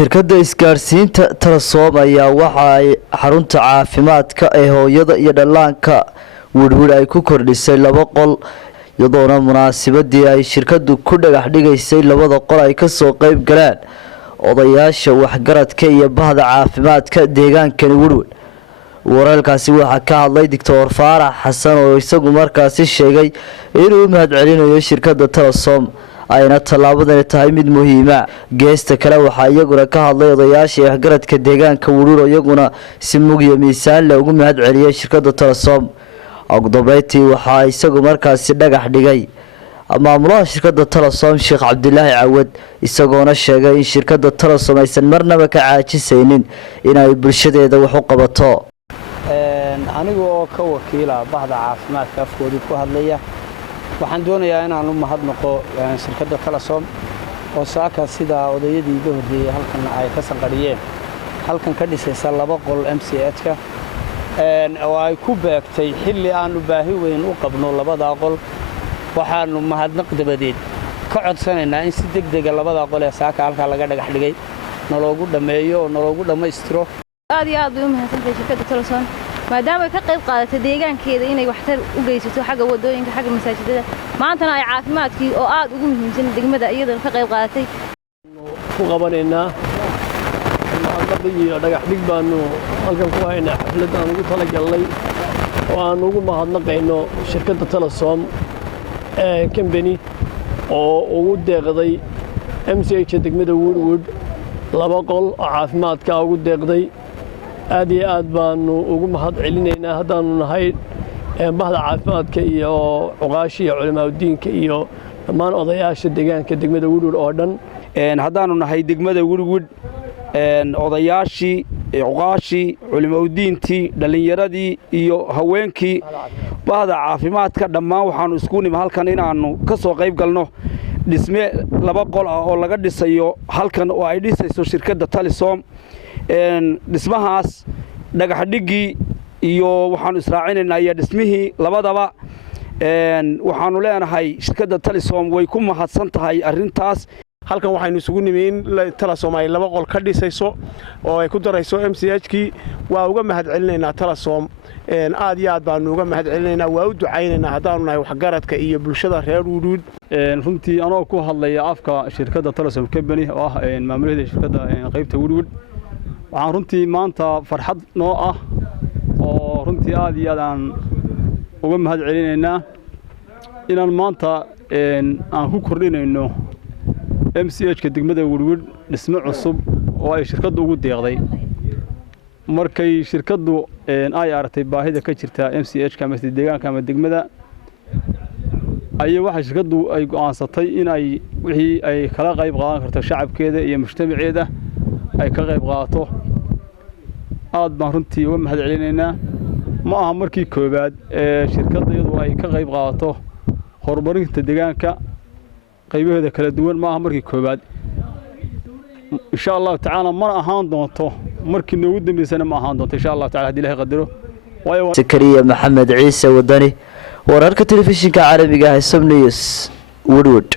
shirkadda isgaarsiinta Telesom ayaa waxa ay xarunta caafimaadka ee hooyada iyo dhallaanka Woodwood ay ku kordhisay 2 qol iyadoona munaasabadii ay shirkaddu ku dhagax dhigaysay 2 qol ay ka soo qayb galeen odayaasha waxgaradka iyo bahda caafimaadka deegaanka Woodwood wararkaasi waxa ka hadlay Dr. Faarax Xasan oo isagu markaasi sheegay inuu mahad celinayo shirkadda Telesom ayna talaabadan tahay mid muhiim ah geesta kale waxa iyaguna ka hadlay odayaasha waxgaradka deegaanka Woodwood iyaguna si mug iyo miisaan leh ugu mahad celiyay shirkadda Telesom ogdobeyti waxa isagu markaasi dhagax dhigay maamulaha shirkadda Telesom Sheekh Cabdilaahi Cawad isagoona sheegay in shirkadda Telesom aysan marnaba ka caajisaynin inay bulshadeeda wax u qabato anigoo ka wakiila bahda caafimaadka afkooda ku hadlaya waxaan doonayaa inaan u mahadnaqo shirkadda Telesom oo saaka sida odayadii ugu horreeyay halkan ay ka sanqariyeen halkan ka dhisaysa 2 qol MCH-ka oo ay ku beegtay xilli aan u baahi weyn u qabno 2 qol waxaanu mahadnaq dabadeed ka codsanaynaa in si degdeg ah 2 qol ee saaka halka laga dhagax dhigay naloogu dhameeyo naloogu dhameystiro aad iyo aad u mahadsantahay shirkadda Telesom maadaama ay ka qayb qaadatay deegaankeeda inay waxtar u geysato xagga wadooyinka xagga masaajidada maantana ay caafimaadkii oo aad ugu muhiimsan degmada iyadoo ka qayb qaadatay ku qabanayna iyo dhagax dhig baanu halkan ku haynaa xaflad aan ugu talagalnay oo aan ugu mahadnaqayno shirkadda Telesom company oo ugu deeqday MCH degmada Woodwood 2 qol oo caafimaadka ugu deeqday aad iyo aad baanu ugu mahad celinaynaa haddaanu nahay bahda caafimaadka iyo cuqaashi iyo culimada diinka iyo dhammaan odayaasha deegaanka degmada Woodwood oo dhan haddaanu nahay degmada Woodwood odayaashii cuqaashi culimada diintii dhalinyaradii iyo haweenkii bahda caafimaadka dhammaan waxaanu isku nimo halkan inaanu ka soo qayb galno dhisme 2 qol ah oo laga dhisayo halkan oo ay dhisayso shirkadda Telesom dhismahaas dhagax dhigii iyo waxaanu israacinaynaa dhismihii labadaba waxaanu leenahay shirkadda Telesom way ku mahadsan tahay arintaas halkan waxaynu isugu nimeen Telesom ay 2 qol ka dhisayso oo ay ku darayso MCH-kii waa uga mahad celinaynaa Telesom aad iyo aad baanu uga mahad celinaynaa waa u ducaynaynaa haddaanu nahay waxgaradka iyo bulshada reer Woodwood runtii anoo ku hadlaya afka shirkadda Telesom company oo ah maamulaha shirkadda qaybta Woodwood waxaan runtii maanta farxad noo ah oo runtii aad iyo aad aan uga mahad celinaynaa inaan maanta aan ku kordhinayno MCH-ka degmada Woodwood dhisme cusub oo ay shirkaddu ugu deeqday markay shirkaddu ay aragtay baahida ka jirta MCH-ka ama deegaanka ama degmada waxa shirkaddu ay go'aansatay in ay wixii ay kala qayb qaadan karto shacabkeeda iyo mujtamaceeda ay ka qayb qaato aad baan runtii uga mahad celinaynaa ma aha markii koobaad shirkadda iyadu ay ka qayb qaato horumarinta deegaanka qaybaheeda kala duwan ma aha markii koobaad insha Allah ta'ala ma ahaan doonto markii noogu dambeysana ma ahaan doonto insha Allah ta'ala hadii Ilaahay qadaro Zakariya Maxamed Ciise Wadani wararka telefishinka caalamiga ah Som News Woodwood